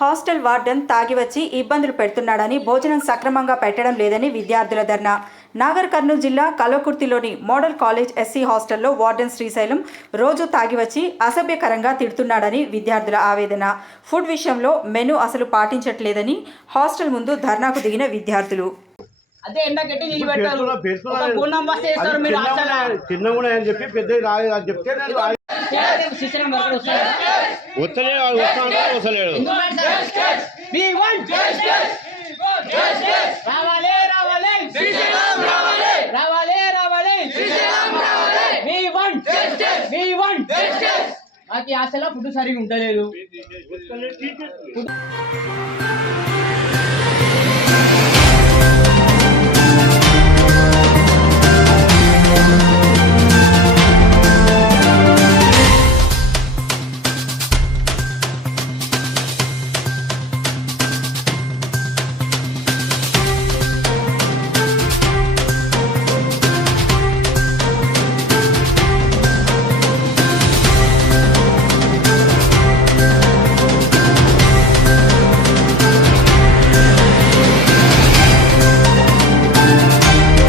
Hostel warden తాగి వచ్చి ఇబ్బందులు పెడుతున్నాడని, భోజనం సక్రమంగా పెట్టడం లేదని విద్యార్థుల ధర్నా. నాగర్ కర్నూలు జిల్లా కల్వకుర్తిలోని మోడల్ కాలేజ్ ఎస్సీ హాస్టల్లో వార్డెన్ శ్రీశైలం రోజు తాగి వచ్చి అసభ్యకరంగా తిడుతున్నాడని విద్యార్థుల ఆవేదన. ఫుడ్ విషయంలో మెనూ అసలు పాటించట్లేదని హాస్టల్ ముందు ధర్నాకు దిగిన విద్యార్థులు. అదే ఎండకెట్టి నీళ్ళు పెట్టారు. ఒక బోనం బస్ చేస్తారు మీరు అసలు చిన్నగా అని చెప్పి పెద్ద అని చెప్తే సిస్టమ్ వర్క్ వస్తాడు. వస్తలేడు. వి వాంట్ రావాలి రావాలి శ్రీశైలం రావాలి రావాలి రావాలి శ్రీశైలం రావాలి. వి వాంట్ మాకి అసలు ఫుడ్ సరిగా ఉండలేదు.